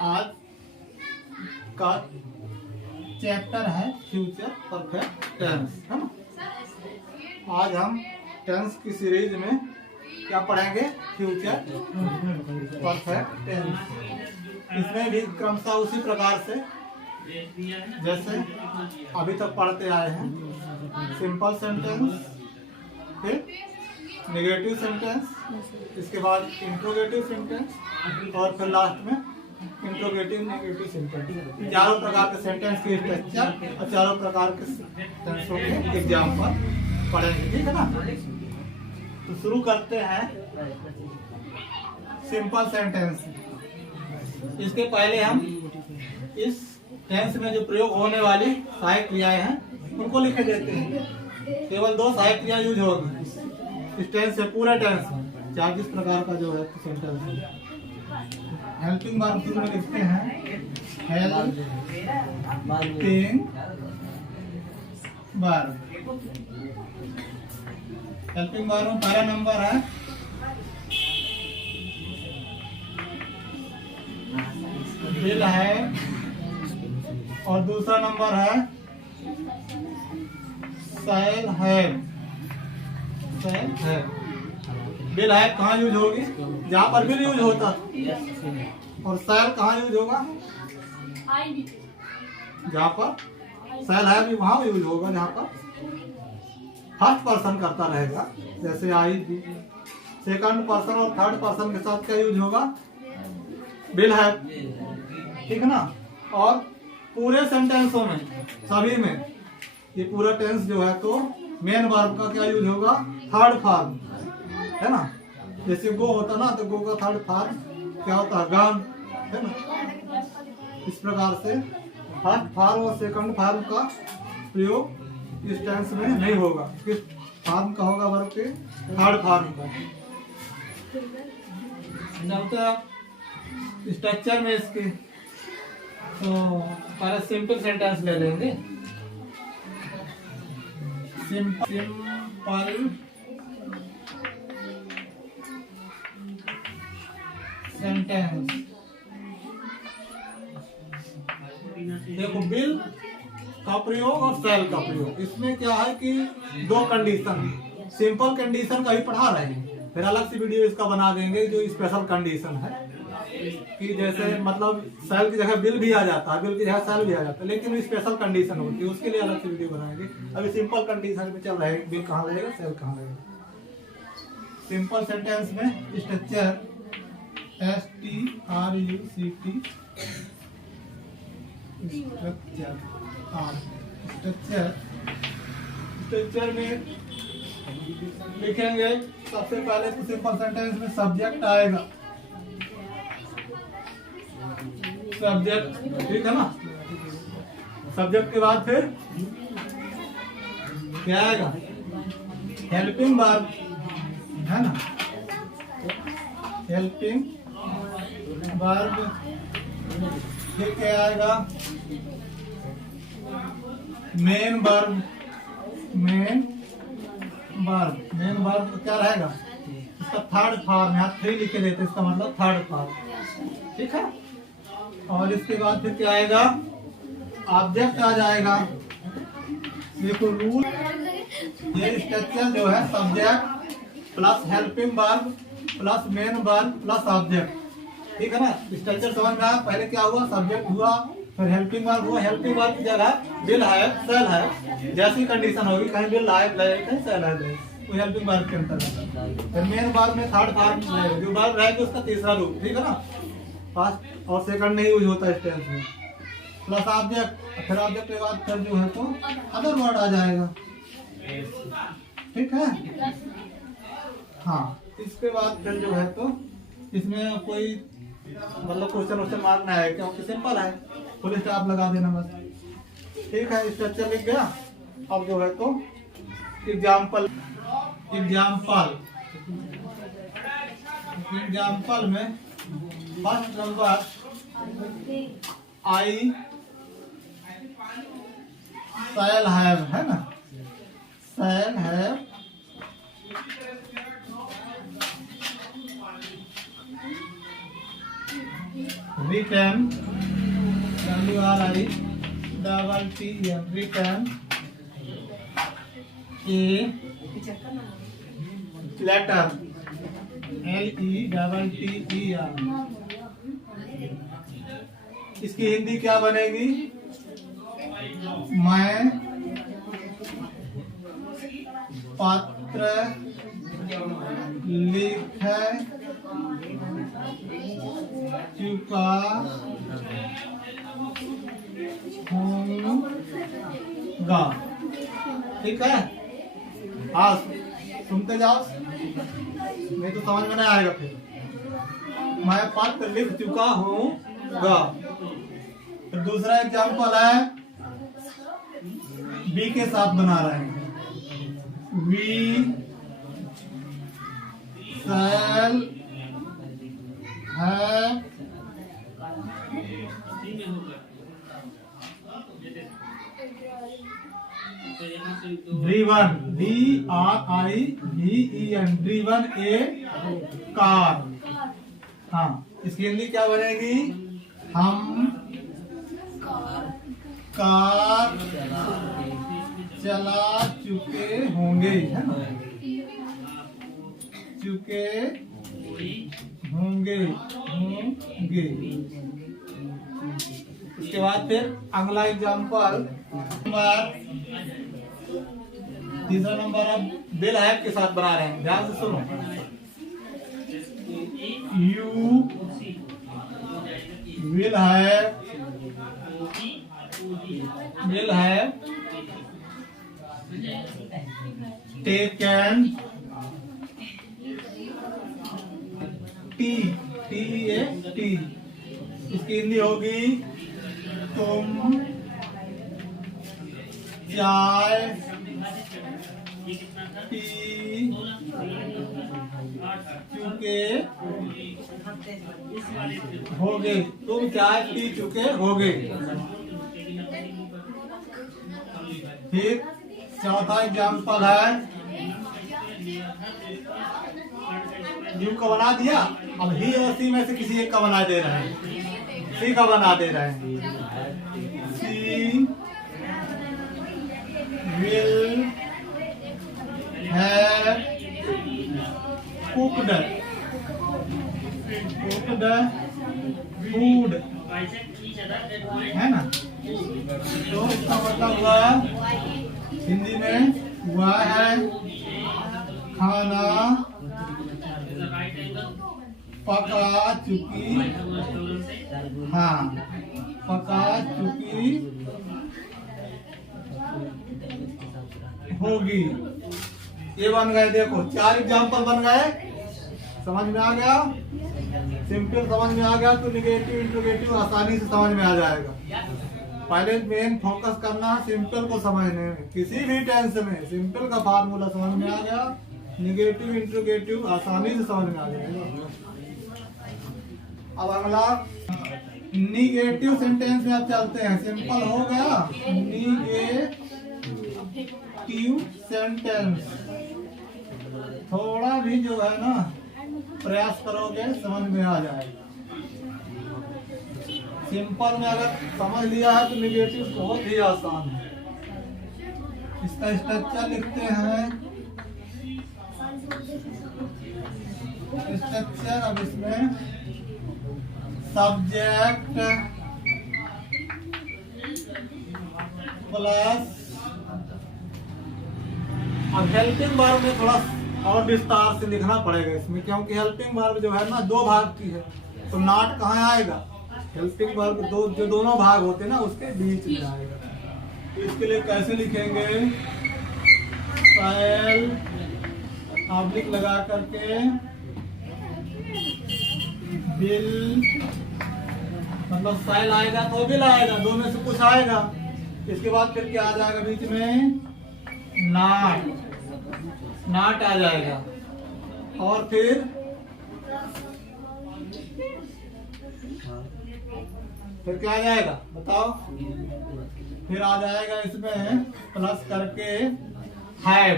आज का चैप्टर है फ्यूचर परफेक्ट टेंस, है ना। आज हम टेंस की सीरीज में क्या पढ़ेंगे? Future perfect tense. इसमें भी क्रमशः उसी प्रकार से जैसे अभी तक पढ़ते आए हैं, सिंपल सेंटेंस, फिर नेगेटिव सेंटेंस, इसके बाद इंट्रोगेटिव सेंटेंस और फिर लास्ट में इंट्रोगेटिव नेगेटिव सेंटेंस। चारों प्रकार के सेंटेंस के स्ट्रक्चर और चारों प्रकार के सेंटेंसों के एग्जाम्पल पढ़ेंगे, ठीक है ना। तो शुरू करते हैं सिंपल सेंटेंस। इसके पहले हम इस टेंस में जो प्रयोग होने वाली सहायक क्रियाएं हैं उनको लिखे देते हैं। केवल 2 सहायक क्रिया यूज होगी इस टेंस से, पूरे टेंस में 40 प्रकार का जो है सेंटेंस है। हेल्पिंग वर्ब शुरू में लिखते हैं हेल्पिंग वर्ब। हेल्पिंग वर्ब में पहला नंबर है विल है और दूसरा नंबर है शैल है। शैल है, विल है कहाँ यूज होगी? जहाँ पर विल यूज होता। और शैल कहाँ यूज होगा? जहाँ पर शैल है भी वहाँ यूज होगा जहाँ पर फर्स्ट पर्सन करता रहेगा, जैसे आई। सेकंड पर्सन और थर्ड पर्सन के साथ क्या यूज होगा? विल है, ठीक है ना। और पूरे सेंटेंसों में सभी में ये पूरा टेंस जो है तो मेन वर्ब का क्या यूज होगा? थर्ड फॉर्म, है ना। जैसे गो होता ना तो गो का थर्ड फॉर्म क्या होता है? गन, है ना। इस प्रकार से फर्स्ट फॉर्म और सेकंड फॉर्म का प्रयोग इस टेंस में नहीं होगा। किस फॉर्म का होगा? वर्ब के थर्ड फॉर्म का। स्ट्रक्चर में इसके तो पहले सिंपल सेंटेंस ले लेंगे। Simple sentence. देखो, विल का प्रयोग और शैल का प्रयोग, इसमें क्या है कि 2 कंडीशन, सिंपल कंडीशन का ही पढ़ा रहे हैं, फिर अलग से वीडियो इसका बना देंगे जो स्पेशल कंडीशन है कि जैसे मतलब शैल की जगह विल भी आ जाता है, विल की जगह शैल भी आ जाता है, लेकिन स्पेशल कंडीशन होती है, उसके लिए अलग से वीडियो बनाएंगे। अभी सिंपल कंडीशन में चल रहा है, विल कहाँ लगेगा, शैल कहाँ लगेगा। सिंपल सेंटेंस में स्ट्रक्चर STRUCT स्ट्रक्चर में लिखेंगे सबसे पहले तो सिंपल सेंटेंस में सब्जेक्ट आएगा, सब्जेक्ट, ठीक है ना। सब्जेक्ट के बाद फिर क्या आएगा? हेल्पिंग वर्ब, है ना। हेल्पिंग वर्ब, फिर क्या आएगा? Main verb. Main verb, main verb क्या रहेगा? इसका थर्ड फॉर्म, यहाँ 3 लिखे देते, इसका मतलब थर्ड फॉर्म, ठीक है। और इसके बाद फिर क्या आएगा? ऑब्जेक्ट आ जाएगा। देखो रूल, ये स्ट्रक्चर जो है subject plus helping verb plus main verb plus object, ठीक है ना। स्ट्रक्चर समझ में आया? पहले क्या हुआ? सब्जेक्ट हुआ, फिर हेल्पिंग वर्ब हुआ। हेल्पिंग वर्ब की जगह विल है, शैल है, जैसी कंडीशन होगी, कहीं विल है कहीं शैल है, वो हेल्पिंग वर्ब के अंतर्गत। फिर मेन वर्ब में थर्ड फॉर्म रहेगा, जो वर्ब रहेगा उसका तीसरा रूप, ठीक है ना। फर्स्ट और सेकंड नहीं यूज होता इस टेंस में, प्लस ऑब्जेक्ट, फिर ऑब्जेक्ट के बाद फिर जो है तो अदर वर्ड आ जाएगा, ठीक है। हाँ, इसके बाद फिर जो है तो इसमें कोई मतलब क्वेश्चन मारना है क्योंकि सिंपल है, फुल स्टॉप लगा देना बस, ठीक है। स्ट्रक्चर लिख गया। अब जो है तो एग्जाम्पल में first number I shall have, है ना। Shall have written, WRITTEN, written a letter, LETTER। इसकी हिंदी क्या बनेगी? मैं पत्र लिख चुका हूँगा। ठीक है, हाँ सुनते जाओ, नहीं तो समझ में नहीं आएगा फिर। मैं पत्र लिख चुका हूँगा। फिर दूसरा एग्जाम्पल है, बी के साथ बना रहे हैं। We shall have driven, DRIVEN, driven a car. हाँ, इसकी हिंदी क्या बनेगी? हम कार चला चुके होंगे, है ना? चुके होंगे। उसके बाद फिर अगला एग्जाम्पल, तीसरा नंबर अब विल हैव के साथ बना रहे हैं, ध्यान से सुनो। You will have taken T, इसकी हिंदी होगी तुम चाय पी चुके होगे। तुम चाय पी चुके होगे। फिर चौथा एग्जाम्पल है, यू का बना दिया, अब ही और सी में से किसी एक का बना दे रहे हैं। सी का बना दे रहे हैं। सी विल हैव कुक्ड फूड, है ना? तो इसका मतलब हुआ हिंदी में हुआ है खाना पका चुकी, हाँ पका चुकी होगी। ये बन गए, देखो 4 एग्जाम्पल बन गए। समझ में आ गया? सिंपल समझ में आ गया तो निगेटिव इंट्रोगेटिव आसानी से समझ में आ जाएगा। पहले मेन फोकस करना है सिंपल को समझने में। किसी भी टेंस में सिंपल का फार्मूला समझ में आ गया, निगेटिव इंट्रोगेटिव आसानी से समझ में आ जाएगा। अब अगला निगेटिव सेंटेंस में आप चलते हैं। सिंपल हो गया, निगेटिव सेंटेंस थोड़ा भी जो है ना प्रयास करोगे समझ में आ जाएगा। सिंपल में अगर समझ लिया है तो निगेटिव बहुत ही आसान है। इसका स्ट्रक्चर लिखते हैं। स्ट्रक्चर अब इसमें सब्जेक्ट प्लस, अब हेल्पिंग वर्ब में थोड़ा और विस्तार से लिखना पड़ेगा इसमें, क्योंकि हेल्पिंग वर्ब जो है ना 2 भाग की है। तो नॉट कहाँ आएगा? हेल्पिंग वर्ब जो दोनों भाग होते हैं ना उसके बीच में आएगा। तो इसके लिए कैसे लिखेंगे? फाइल ऑब्लिक लगा करके बिल, मतलब फाइल आएगा तो बिल आएगा, दो में से कुछ आएगा। इसके बाद फिर क्या आ जाएगा बीच में? नॉट आ जाएगा। और फिर क्या आ जाएगा बताओ? फिर आ जाएगा इसमें प्लस करके हैव,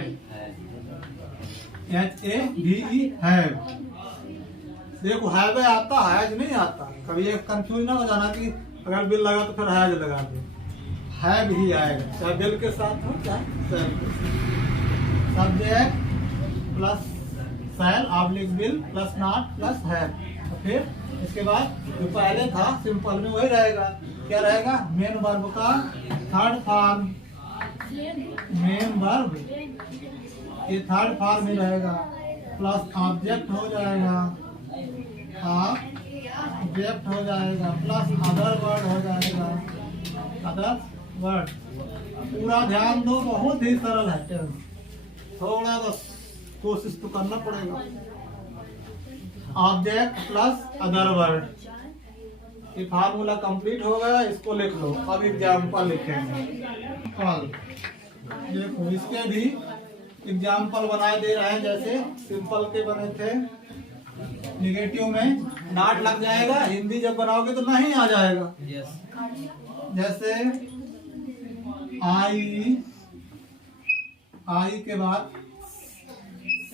HAVE हैव। देखो हैव आता हैज नहीं आता, कभी ये कंफ्यूज ना हो जाना कि अगर बिल लगा तो फिर हैज लगा दे, हैव ही आएगा, चाहे बिल के साथ हो चाहे सेल के साथ। Subject plus shall oblique will plus not plus have, तो फिर इसके बाद जो पहले था सिंपल में वही रहेगा, क्या रहेगा, मेन वर्ब का थर्ड फॉर्म, मेन वर्ब ये थर्ड फॉर्म में रहेगा, प्लस ऑब्जेक्ट हो जाएगा, ऑब्जेक्ट हो जाएगा, प्लस अदर वर्ड हो जाएगा, अदर वर्ड। पूरा ध्यान दो, बहुत ही सरल है, थोड़ा बस कोशिश तो करना पड़ेगा। ऑब्जेक्ट प्लस अदर वर्ड, ये फार्मूला कंप्लीट हो गया, इसको लिख लो। अब एग्जाम्पल लिखेंगे। कल देखो इसके भी एग्जाम्पल बनाए दे रहे हैं, जैसे सिंपल के बने थे, निगेटिव में नॉट लग जाएगा, हिंदी जब बनाओगे तो नहीं आ जाएगा। जैसे आई के बाद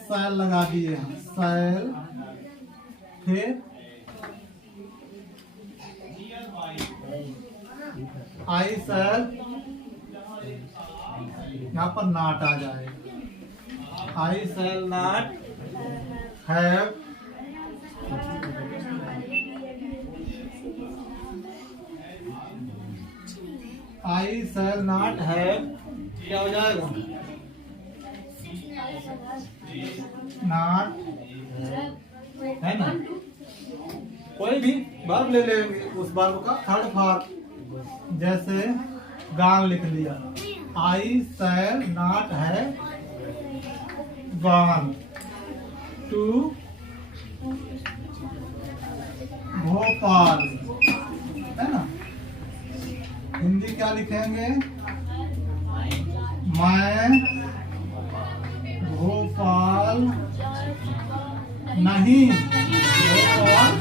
सेल लगा दिए हैं, सेल, फिर आई सेल, यहाँ पर नॉट आ जाएगा, I shall not have I shall not have, क्या हो जाएगा, नॉट है ना। कोई भी वर्ब ले लेंगे, उस वर्ब का थर्ड फॉर्म, जैसे गॉन लिख लिया, आई शैल नॉट है गॉन टू भोपाल, है ना। हिंदी क्या लिखेंगे, मैं भोपाल नहीं, भोपाल नहीं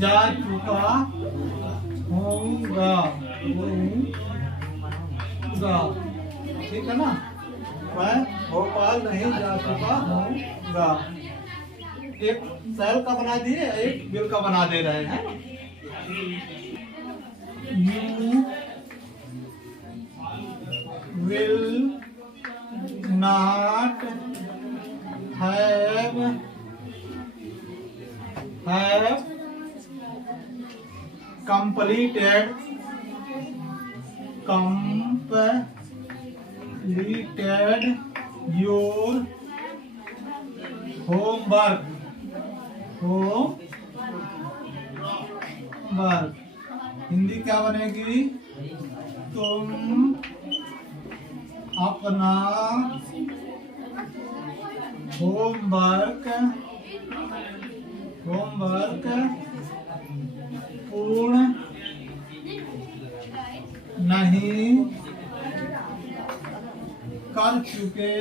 जा चुका होऊंगा, ठीक है ना। मैं भोपाल नहीं जा चुका होऊंगा, एक सेल का बना दिए, एक बिल का बना दे रहे हैं। You will not have completed your homework, Hindi क्या बनेगी, तुम अपना होमवर्क पूर्ण नहीं कर चुके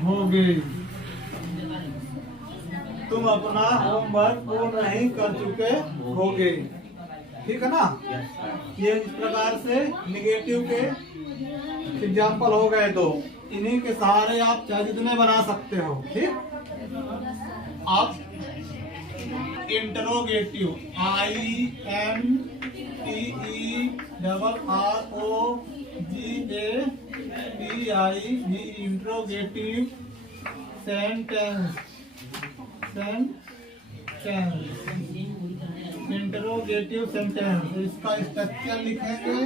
होगे, तुम अपना होमवर्क पूर्ण नहीं कर चुके होगे, ठीक है ना। ये इस प्रकार से निगेटिव के एग्जाम्पल हो गए, तो इन्हीं के सहारे आप चाहे जितने बना सकते हो, ठीक। आप interrogative, INTERROGATIV, interrogative sentence, interrogative sentence, इसका स्ट्रक्चर लिखेंगे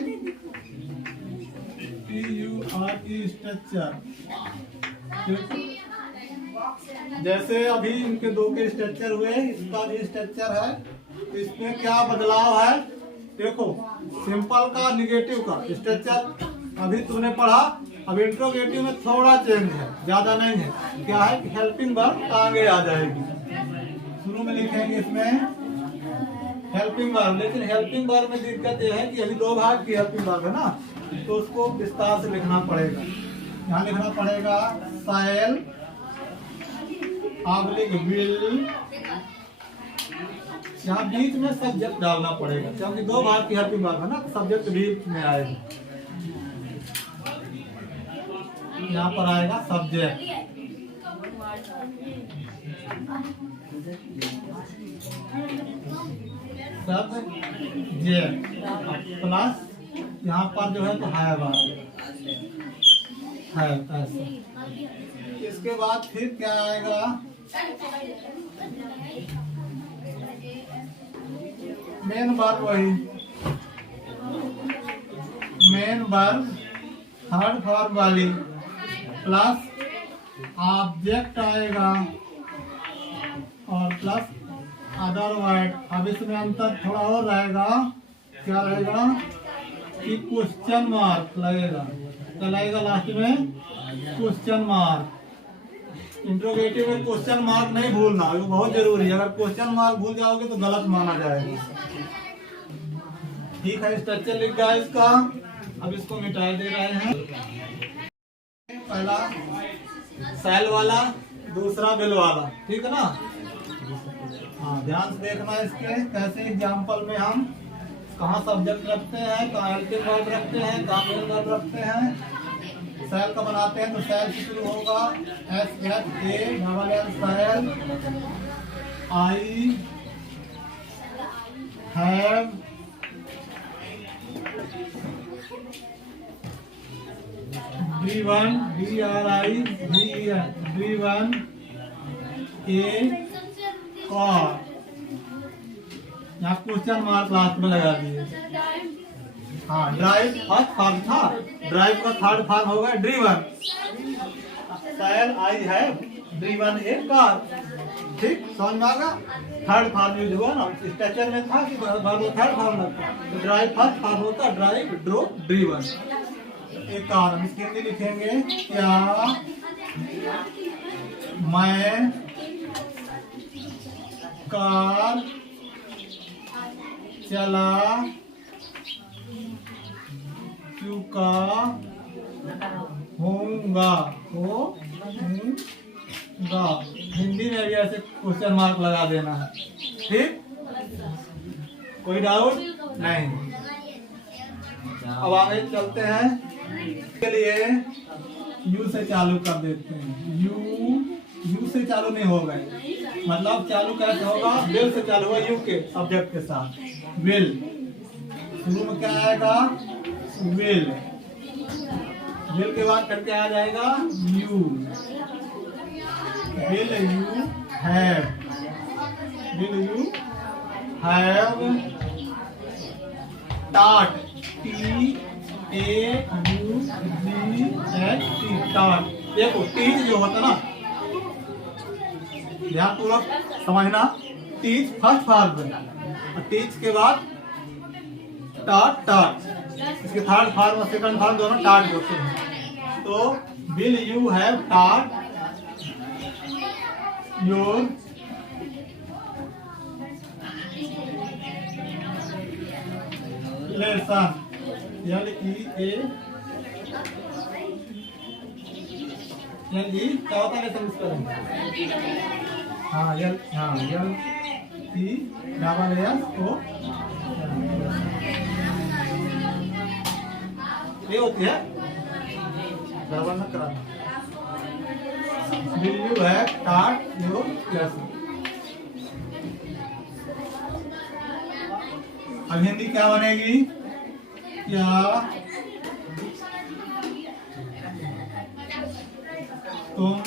TURE स्ट्रक्चर। जैसे अभी इनके दो के स्ट्रक्चर हुए, इसका भी स्ट्रक्चर है, इसमें क्या बदलाव है देखो। सिंपल का निगेटिव का स्ट्रक्चर अभी तुमने पढ़ा, अब इंट्रोगेटिव में थोड़ा चेंज है, ज्यादा नहीं है। क्या है कि हेल्पिंग वर्ब आगे आ जाएगी, शुरू में लिखेंगे इसमें हेल्पिंग वर्ब, लेकिन हेल्पिंग वर्ब में दिक्कत यह है कि अभी दो भाग की हेल्पिंग वर्ब है ना, तो उसको विस्तार से लिखना पड़ेगा। यहाँ लिखना पड़ेगा शैल ऑब्लिक विल यहाँ बीच में सब्जेक्ट डालना पड़ेगा क्योंकि 2 बार की हेल्पिंग वर्ब है ना, सब्जेक्ट बीच में आएगा। यहाँ पर आएगा सब्जेक्ट, सब्जेक्ट प्लस यहाँ पर जो है तो हैव है ऐसे। इसके बाद फिर क्या आएगा, मेन वर्ब, वही मेन वर्ब थर्ड फॉर्म वाली प्लस ऑब्जेक्ट आएगा और प्लस अदर वर्ड। अब इसमें अंतर थोड़ा और रहेगा, क्या रहेगा कि क्वेश्चन मार्क लगेगा, क्या लगेगा लास्ट में क्वेश्चन मार्क। इंट्रोगेटिव में क्वेश्चन मार्क नहीं भूलना, ये बहुत जरूरी है। अगर क्वेश्चन मार्क भूल जाओगे तो गलत माना जाएगा। ठीक है, स्ट्रक्चर लिख गया इसका। अब इसको मिटा दे रहे हैं। पहला सेल वाला, दूसरा बिल वाला, ठीक है ना। हाँ, ध्यान से देखना इसके कैसे एग्जाम्पल में हम कहाँ सब्जेक्ट रखते हैं, कहाँ हेल्पिंग वर्ब रखते हैं, कहाँ मेन वर्ब रखते हैं। सेल का बनाते हैं तो सेल से शुरू होगा, SHALL shall. I have driven, driven a car. यहाँ क्वेश्चन मार्क लास्ट में लगा दिए। हाँ, ड्राइव फर्स्ट फॉर्म था, ड्राइव का थर्ड फॉर्म होगा driven. Shall I have driven a car. ठीक, समझ में आएगा। थर्ड फॉर्म यूज हुआ ना, स्ट्रक्चर में था कि थर्ड फॉर्म लगता, तो ड्राइव फर्स्ट फॉर्म होता, drive draw driven a car. हम इसके हिंदी लिखेंगे, क्या मैं कार चला चुका होऊंगा, हिंदी में भी ऐसे क्वेश्चन मार्क लगा देना है। ठीक, कोई डाउट नहीं। अब आगे चलते हैं, के लिए यू से चालू कर देते हैं। यू से चालू नहीं होगा, मतलब चालू कैसे होगा, विल से चालू होगा, यू के सब्जेक्ट के साथ। विल शुरू में क्या आएगा, विल। विल के बाद करके आ जाएगा you, will you have, will you have टाट, TAUGHT, टाट। देखो टीच जो होता ना, ध्यान पूर्वक समझना, टीच फर्स्ट फॉर्म है, टीच के बाद टाट, टाट। इसके थर्ड फॉर्म और सेकंड फॉर्म दोनों टाट होते हैं। तो विल यू हैव टाट योर लेसन, LEA, क्या होता है लेसन इसका? हाँ, LESSO ये होती है, डबल न कराना। Will you have taught your lesson? अब हिंदी क्या बनेगी, क्या तुम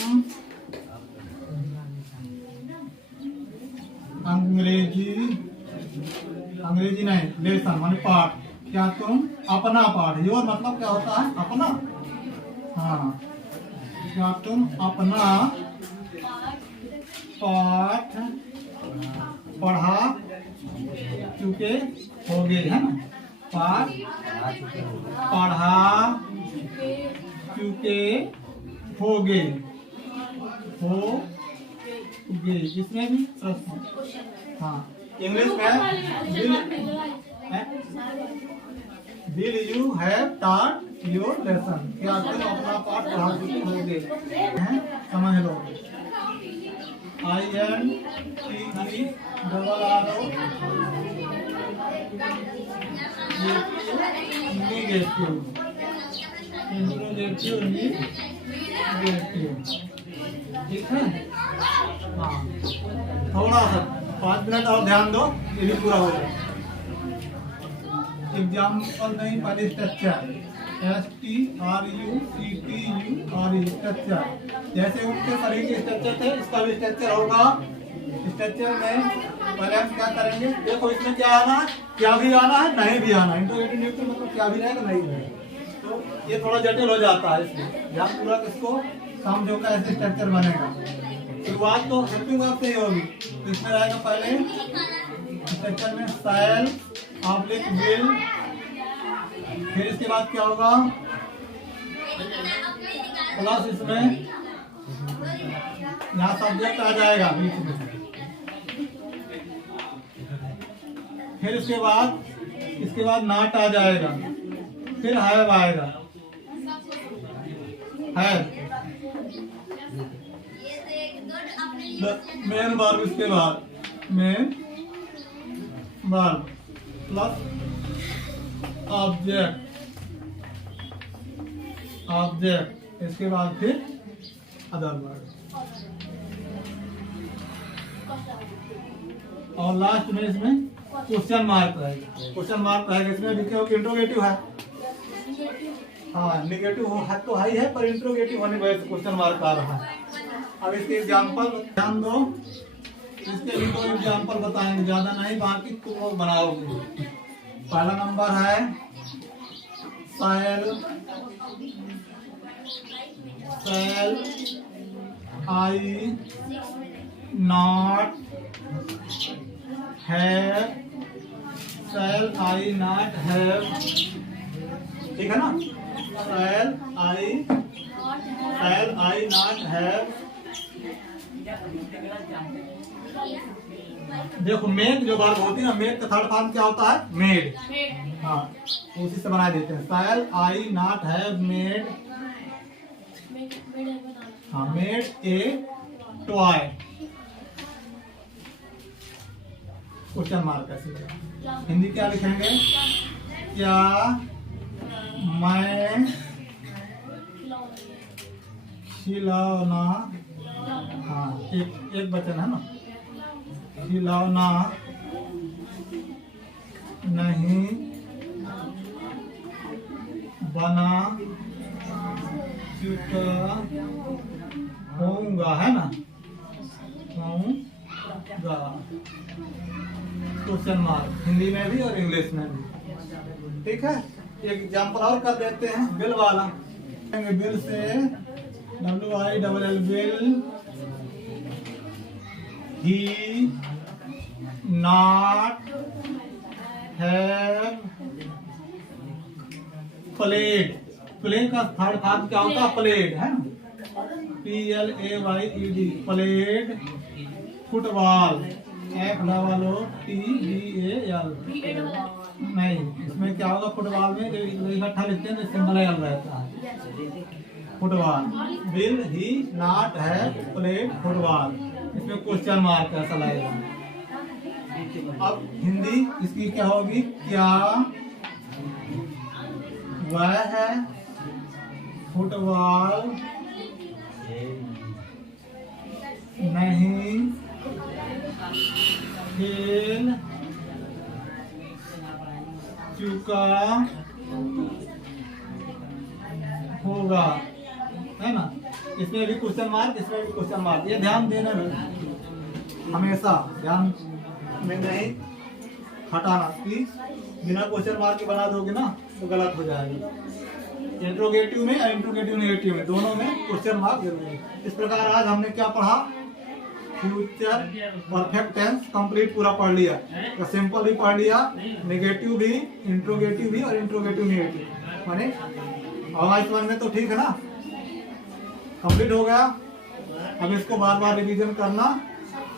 अंग्रेजी नहीं, लेसन माने पाठ, क्या तुम अपना पाठ, योर मतलब क्या होता है, अपना। हाँ, क्या तुम अपना पाठ पढ़ा चुके होगे, है ना। पाठ पढ़ा चुके होगे, इसमें भी प्रश्न। हाँ, इंग्लिश में will you have taught your lesson, क्या तुम अपना पाठ पढ़ा चुके होगे, समझ लो। Negative, interrogative negative. ठीक है। हाँ, थोड़ा सा 5 मिनट और ध्यान दो, ये भी पूरा हो जाए। एग्जाम्पल नहीं, पहले स्ट्रक्चर STRUCTURE स्ट्रक्चर। जैसे उनके शरीर के स्ट्रक्चर थे, इसका भी स्ट्रक्चर होगा। स्ट्रक्चर में पहले हम क्या करेंगे, देखो इसमें क्या आना है, क्या भी आना है, नहीं भी आना है। इंट्रोगेटिव नेगेटिव मतलब क्या भी रहेगा, नहीं रहेगा। तो ये थोड़ा जटिल हो जाता है, इसलिए ध्यान पूरा इसको समझो कैसे स्ट्रक्चर बनेगा। शुरुआत तो हेल्पिंग वर्ब से ही होगी। तो इसमें रहेगा पहले स्ट्रक्चर में शैल ऑब्लिक विल, फिर इसके बाद क्या होगा प्लस, इसमें यहाँ सब्जेक्ट आ जाएगा बीच में। फिर इसके बाद नॉट आ जाएगा, फिर हैव आएगा, हैव मेन वर्ब, इसके बाद मेन वर्ब प्लस ऑब्जेक्ट, इसके बाद फिर अदर वर्ड, और लास्ट में इसमें क्वेश्चन मार्क रहेगा। क्वेश्चन मार्क रहेगा इसमें भी, क्योंकि इंट्रोगेटिव है। हाँ, नेगेटिव है तो हाई है, पर इंट्रोगेटिव होने की वजह से क्वेश्चन मार्क आ रहा है। अब इसके एग्जाम्पल ध्यान दो, इसके भी दो एग्जाम्पल बताएंगे, ज्यादा नहीं, बाकी तुम लोग बनाओगे। पहला नंबर है shall I not have, shall I not have, ठीक है ना। Shall I not have. देखो मेड जो बात होती है ना, मेड का थर्ड फॉर्म क्या होता है, मेड। हाँ, उसी से बना देते हैं। शैल आई नॉट हैव मेड, हाँ, made a toy. Question mark ऐसे लगा। हिंदी क्या लिखेंगे, क्या मैं खिलौना, हाँ एक वचन है ना, खिलौना नहीं बना चुका होऊंगा, है ना, होऊंगा। क्वेश्चन मार्क हिंदी में भी और इंग्लिश में भी। ठीक है। एक एग्जाम्पल और कर देते हैं, बिल वाला। बिल से WILL bill, he not have played। Play का थर्ड फॉर्म क्या होता है, प्लेड, है ना, PLAYED, प्लेड फुटबॉल, FOOTBAL। नहीं, इसमें क्या होगा, फुटबॉल में जो इकट्ठा लिखते हैं सिंबल एल रहता है, football. Will he not have played football, इसमें क्वेश्चन मार्क ऐसा लगेगा। अब हिंदी इसकी क्या होगी, क्या वह है फुटबॉल नहीं खेल चुका होगा, है ना। इसमें भी क्वेश्चन मार्क, इसमें भी क्वेश्चन मार्क। ये ध्यान देना हमेशा, ध्यान में नहीं हटाना कि बिना क्वेश्चन मार्क के बना दोगे ना तो गलत हो जाएगा। इंट्रोगेटिव में और इंट्रोगेटिव नेगेटिव में दोनों में क्वेश्चन मार्क जरूरी है। इस प्रकार आज हमने क्या पढ़ा, फ्यूचर परफेक्ट टेंस कंप्लीट पूरा पढ़ लिया, सिंपल भी पढ़ लिया, नेगेटिव भी, इंट्रोगेटिव भी और इंट्रोगेटिव नेगेटिव, माने हमारे समझ में तो ठीक है ना, कंप्लीट हो गया। अब इसको बार बार रिवीजन करना,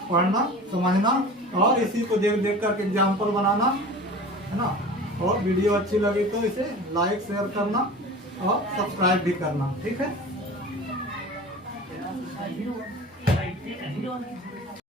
पढ़ना, समझना और इसी को देख देख करके एग्जाम्पल बनाना, है ना। और वीडियो अच्छी लगी तो इसे लाइक शेयर करना और सब्सक्राइब भी करना, ठीक है।